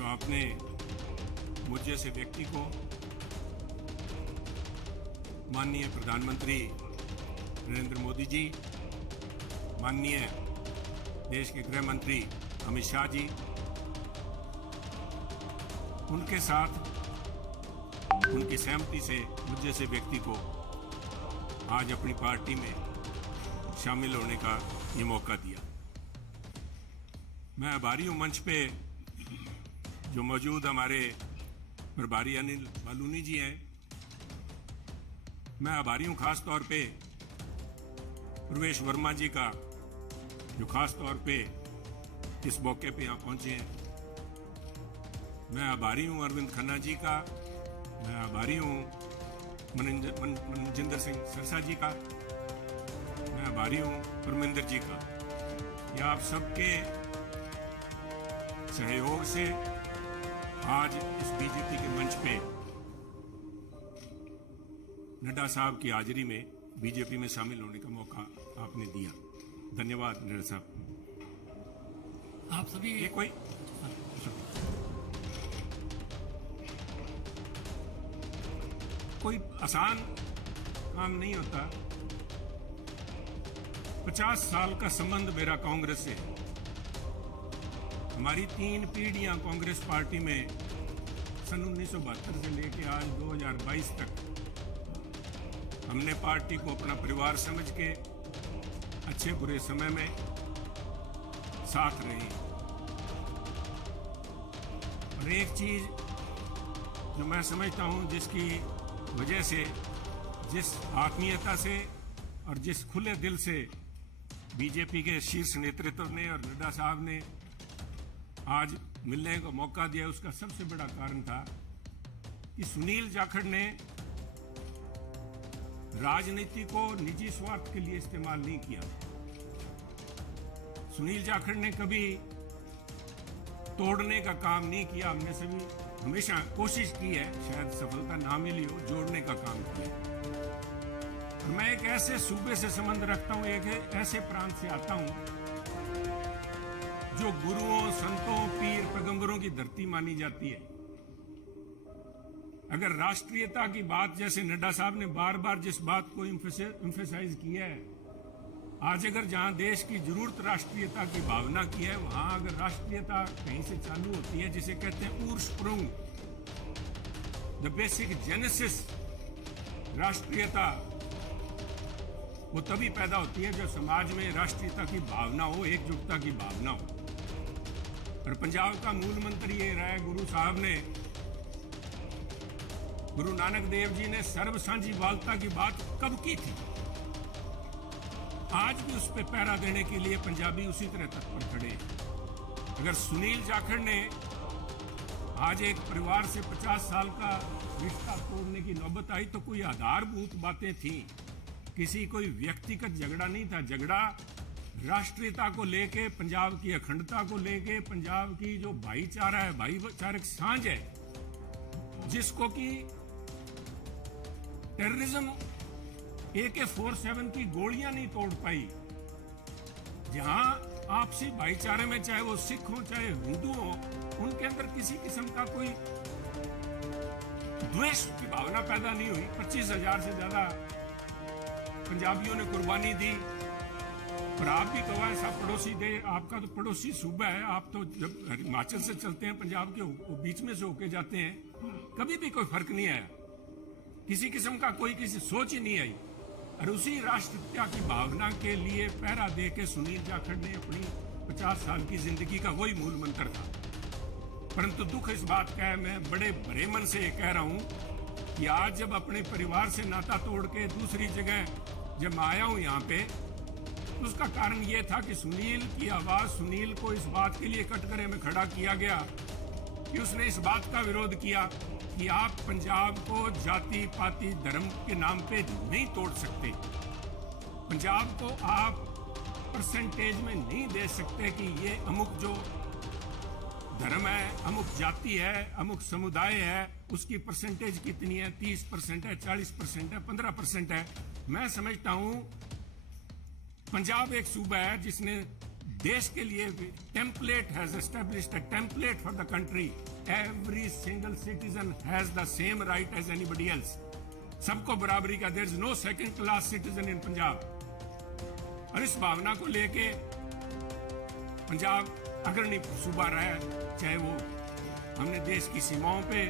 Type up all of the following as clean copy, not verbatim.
जो आपने मुझ जैसे व्यक्ति को माननीय प्रधानमंत्री नरेंद्र मोदी जी, माननीय देश के गृह मंत्री अमित शाह जी, उनके साथ उनकी सहमति से मुझ जैसे व्यक्ति को आज अपनी पार्टी में शामिल होने का ये मौका दिया। मैं आभारी हूं मंच पे जो मौजूद हमारे प्रभारी अनिल बालूनी जी हैं। मैं आभारी हूं खास तौर पे प्रवेश वर्मा जी का, जो खास तौर पे इस मौके पे यहाँ पहुंचे हैं। मैं आभारी हूं अरविंद खन्ना जी का। मैं आभारी हूं मनजिंदर सिंह सरसा जी का। मैं आभारी हूं परमिंदर जी का। ये आप सबके सहयोग से आज इस बीजेपी के मंच पे नड्डा साहब की हाजिरी में बीजेपी में शामिल होने का मौका आपने दिया। धन्यवाद नड्डा साहब। आप सभी ये कोई आसान काम नहीं होता। 50 साल का संबंध मेरा कांग्रेस से है। हमारी 3 पीढ़ियां कांग्रेस पार्टी में सन 1972 से लेकर आज 2022 तक हमने पार्टी को अपना परिवार समझ के अच्छे बुरे समय में साथ रहे। और एक चीज जो मैं समझता हूं, जिसकी वजह से, जिस आत्मीयता से और जिस खुले दिल से बीजेपी के शीर्ष नेतृत्व ने और नड्डा साहब ने आज मिलने का मौका दिया, उसका सबसे बड़ा कारण था कि सुनील जाखड़ ने राजनीति को निजी स्वार्थ के लिए इस्तेमाल नहीं किया। सुनील जाखड़ ने कभी तोड़ने का काम नहीं किया। हमने सभी हमेशा कोशिश की है, शायद सफलता ना मिली हो, जोड़ने का काम किया। और मैं एक ऐसे सूबे से संबंध रखता हूं, एक ऐसे प्रांत से आता हूं जो गुरुओं, संतों, पीर पैगंबरों की धरती मानी जाती है। अगर राष्ट्रीयता की बात, जैसे नड्डा साहब ने बार बार जिस बात को एम्फेसाइज किया है, आज अगर जहां देश की जरूरत राष्ट्रीयता की भावना की है, वहां अगर राष्ट्रीयता कहीं से चालू होती है, जिसे कहते हैं उर्स्प्रुंग, द बेसिक जेनेसिस, राष्ट्रीयता वो तभी पैदा होती है जब समाज में राष्ट्रीयता की भावना हो, एकजुटता की भावना हो। और पंजाब का मूल मंत्र ये रहा है, गुरु साहब ने, गुरु नानक देव जी ने सर्व साझीवालता की बात कब की थी? आज भी उस पर पहरा देने के लिए पंजाबी उसी तरह तत्पर खड़े हैं। अगर सुनील जाखड़ ने आज एक परिवार से 50 साल का रिश्ता तोड़ने की नौबत आई तो कोई आधारभूत बातें थी, किसी कोई व्यक्तिगत झगड़ा नहीं था। झगड़ा राष्ट्रीयता को लेके, पंजाब की अखंडता को लेके, पंजाब की जो भाईचारा है, भाईचारक सांझ है, जिसको कि टेररिज्म AK-47 की गोलियां नहीं तोड़ पाई। जहां आपसी भाईचारे में, चाहे वो सिख हो चाहे हिंदू हो, उनके अंदर किसी किस्म का कोई द्वेष की भावना पैदा नहीं हुई। 25,000 से ज्यादा पंजाबियों ने कुर्बानी दी। और आप भी कहो ऐसा पड़ोसी दे, आपका तो पड़ोसी सूबा है, आप तो जब हिमाचल से चलते हैं, पंजाब के बीच में से होके जाते हैं, कभी भी कोई फर्क नहीं आया, किसी किस्म का कोई किसी सोच ही नहीं आई। और उसी राष्ट्रीयता की भावना के लिए पहरा दे के सुनील जाखड़ ने अपनी 50 साल की जिंदगी का वही मूल मंत्र था। परंतु दुख इस बात का है, मैं बड़े भरे मन से ये कह रहा हूं कि आज जब अपने परिवार से नाता तोड़ के दूसरी जगह जब मैं आया हूं यहाँ पे, तो उसका कारण ये था कि सुनील की आवाज, सुनील को इस बात के लिए कटघरे में खड़ा किया गया कि उसने इस बात का विरोध किया कि आप पंजाब को जाति पाति धर्म के नाम पे नहीं तोड़ सकते। पंजाब को आप परसेंटेज में नहीं दे सकते कि ये अमुक जो धर्म है, अमुक जाति है, अमुक समुदाय है, उसकी परसेंटेज कितनी है, 30% है, 40% है, 15% है। मैं समझता हूं पंजाब एक सूबा है जिसने देश के लिए template has established a template for the country. Every single citizen has the same right as anybody else. सबको बराबरी का, there is no second class citizen in Punjab. और इस भावना को लेके पंजाब अग्रणी सूबा रहा है, चाहे वो हमने देश की सीमाओं पे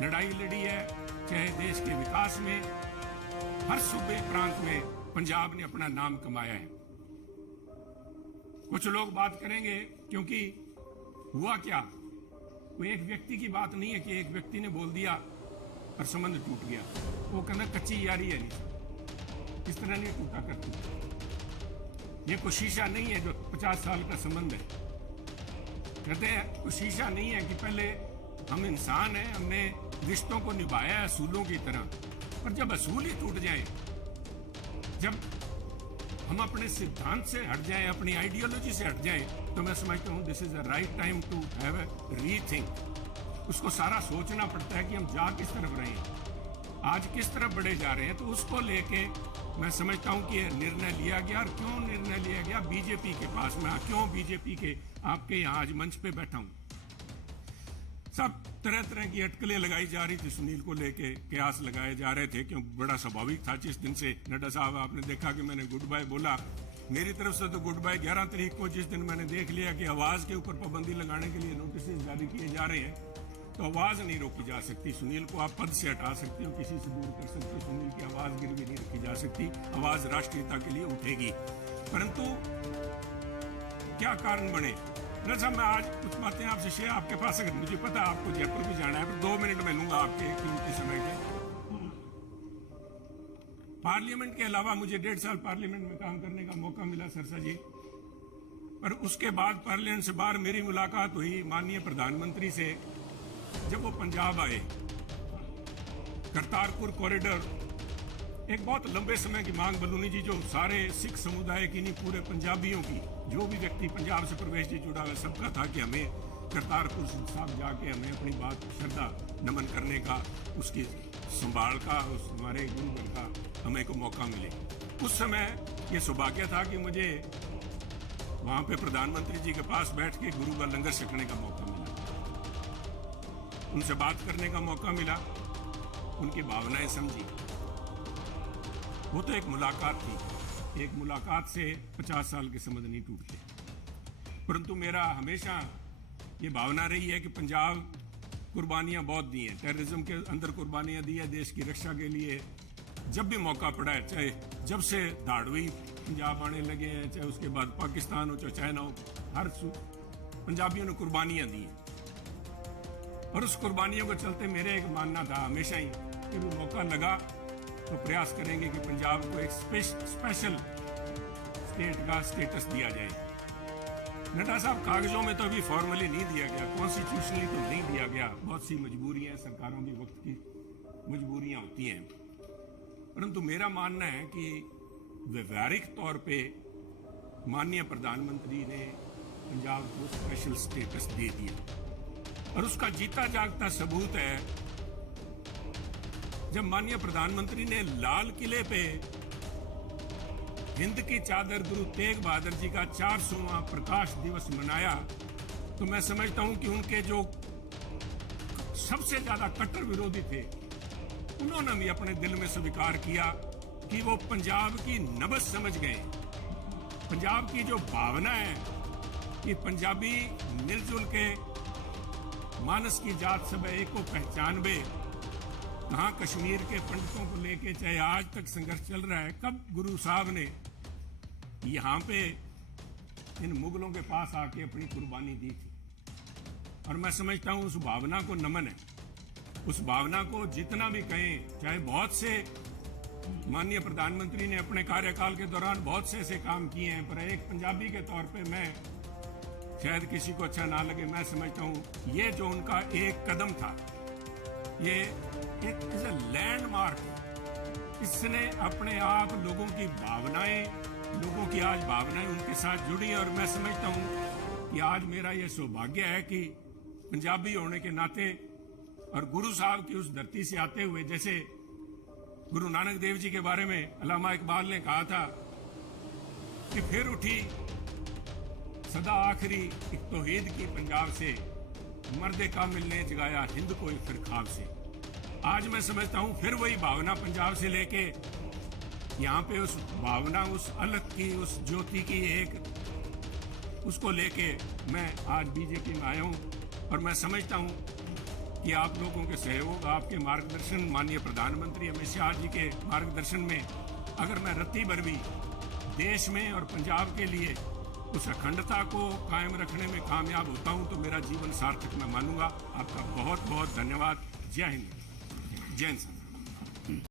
लड़ाई लड़ी है, चाहे देश के विकास में, हर सूबे प्रांत में पंजाब ने अपना नाम कमाया है। कुछ लोग बात करेंगे क्योंकि हुआ क्या, वो एक व्यक्ति की बात नहीं है कि एक व्यक्ति ने बोल दिया और संबंध टूट गया। वो कहना कच्ची यारी है, नहीं इस तरह नहीं टूटा करती। ये कोई शीशा नहीं है जो 50 साल का संबंध है। कहते हैं कोई शीशा नहीं है कि पहले हम इंसान हैं, हमने रिश्तों को निभाया है असूलों की तरह, पर जब असूल ही टूट जाए, जब हम अपने सिद्धांत से हट जाएं, अपनी आइडियोलॉजी से हट जाएं, तो मैं समझता हूं this is a right time to have a rethink. उसको सारा सोचना पड़ता है कि हम जा किस तरफ रहे हैं, आज किस तरफ बढ़े जा रहे हैं। तो उसको लेके मैं समझता हूं कि निर्णय लिया गया। और क्यों निर्णय लिया गया, बीजेपी के पास मैं क्यों बीजेपी के आपके यहाँ आज मंच पे बैठा हूं। सब तरह तरह की अटकलें लगाई जा रही थी, सुनील को लेके कयास लगाए जा रहे थे, क्यों बड़ा स्वाभाविक था। जिस दिन से नड्डा साहब आपने देखा कि मैंने गुड बाय बोला, मेरी तरफ से तो गुड बाय 11 तारीख को, जिस दिन मैंने देख लिया कि आवाज के ऊपर पाबंदी लगाने के लिए नोटिस जारी किए जा रहे हैं, तो आवाज नहीं रोकी जा सकती। सुनील को आप पद से हटा सकते हो, किसी से दूर कर सकते हो, सुनील की आवाज गिरवी नहीं रखी जा सकती। आवाज राष्ट्रीयता के लिए उठेगी, परंतु क्या कारण बने। साहब मैं आज कुछ बातें आपसे शेयर, आपके पास अगर मुझे पता आपको जयपुर भी जाना है, तो 2 मिनट में लूंगा आपके कीमती समय के। पार्लियामेंट के अलावा मुझे 1.5 साल पार्लियामेंट में काम करने का मौका मिला सरसा जी, पर उसके बाद पार्लियामेंट से बाहर मेरी मुलाकात हुई माननीय प्रधानमंत्री से, जब वो पंजाब आए। करतारपुर कॉरिडोर एक बहुत लंबे समय की मांग बलूनी जी, जो सारे सिख समुदाय की नहीं, पूरे पंजाबियों की, जो भी व्यक्ति पंजाब से प्रवेश जी जुड़ा हुआ, सबका था कि हमें करतारपुर साहब जाके हमें अपनी बात श्रद्धा नमन करने का, उसकी संभाल का, उस हमारे गुरुवर का हमें को मौका मिले। उस समय ये सौभाग्य था कि मुझे वहां पे प्रधानमंत्री जी के पास बैठ के गुरु का लंगर छकने का मौका मिला, उनसे बात करने का मौका मिला, उनकी भावनाएं समझी। वो तो एक मुलाकात थी, एक मुलाकात से 50 साल के संबंध नहीं टूटते। परंतु मेरा हमेशा ये भावना रही है कि पंजाब कुर्बानियां बहुत दी हैं, टेररिज्म के अंदर कुर्बानियां दी है, देश की रक्षा के लिए जब भी मौका पड़ा है, चाहे जब से धाड़वी पंजाब आने लगे हैं, चाहे उसके बाद पाकिस्तान हो, चाहे चाइना हो, हर पंजाबियों ने कुर्बानियां दी हैं। और उस कुर्बानियों को चलते मेरे एक मानना था हमेशा ही कि भी मौका लगा तो प्रयास करेंगे कि पंजाब को एक स्पेशल स्टेट का स्टेटस दिया जाए। नड्डा साहब, कागजों में तो अभी फॉर्मली नहीं दिया गया, कॉन्स्टिट्यूशनली तो नहीं दिया गया, बहुत सी मजबूरियां, सरकारों की वक्त की मजबूरियां होती हैं। परंतु मेरा मानना है कि व्यवहारिक तौर पे माननीय प्रधानमंत्री ने पंजाब को स्पेशल स्टेटस दे दिया। और उसका जीता जागता सबूत है जब माननीय प्रधानमंत्री ने लाल किले पे हिंद की चादर गुरु तेग बहादुर जी का 400वां प्रकाश दिवस मनाया, तो मैं समझता हूं कि उनके जो सबसे ज्यादा कट्टर विरोधी थे, उन्होंने भी अपने दिल में स्वीकार किया कि वो पंजाब की नब्ज समझ गए। पंजाब की जो भावना है कि पंजाबी मिलजुल के मानस की जात सब एक को पहचानबे, कहाँ कश्मीर के पंडितों को लेके चाहे आज तक संघर्ष चल रहा है। कब गुरु साहब ने यहाँ पे इन मुगलों के पास आके अपनी कुर्बानी दी थी, और मैं समझता हूँ उस भावना को नमन है। उस भावना को जितना भी कहें, चाहे बहुत से माननीय प्रधानमंत्री ने अपने कार्यकाल के दौरान बहुत से ऐसे काम किए हैं, पर एक पंजाबी के तौर पे मैं, शायद किसी को अच्छा ना लगे, मैं समझता हूँ ये जो उनका एक कदम था, ये एक लैंडमार्क। इसने अपने आप लोगों की भावनाएं, लोगों की आज भावनाएं उनके साथ जुड़ी। और मैं समझता हूं कि आज मेरा यह सौभाग्य है कि पंजाबी होने के नाते और गुरु साहब की उस धरती से आते हुए, जैसे गुरु नानक देव जी के बारे में अल्लामा इकबाल ने कहा था कि फिर उठी सदा आखिरी एक तौहीद की पंजाब से, मर्दे कामिल ने जगाया हिंद को एक फिर ख्वाब से। आज मैं समझता हूँ फिर वही भावना पंजाब से लेके यहाँ पे उस भावना, उस अलग की, उस ज्योति की एक, उसको लेके मैं आज बीजेपी में आया हूँ। और मैं समझता हूँ कि आप लोगों के सहयोग, आपके मार्गदर्शन, माननीय प्रधानमंत्री अमित शाह जी के मार्गदर्शन में अगर मैं रत्ती भर भी देश में और पंजाब के लिए उस अखंडता को कायम रखने में कामयाब होता हूं तो मेरा जीवन सार्थक मैं मानूंगा। आपका बहुत बहुत धन्यवाद। जय हिंद, जय हिंद।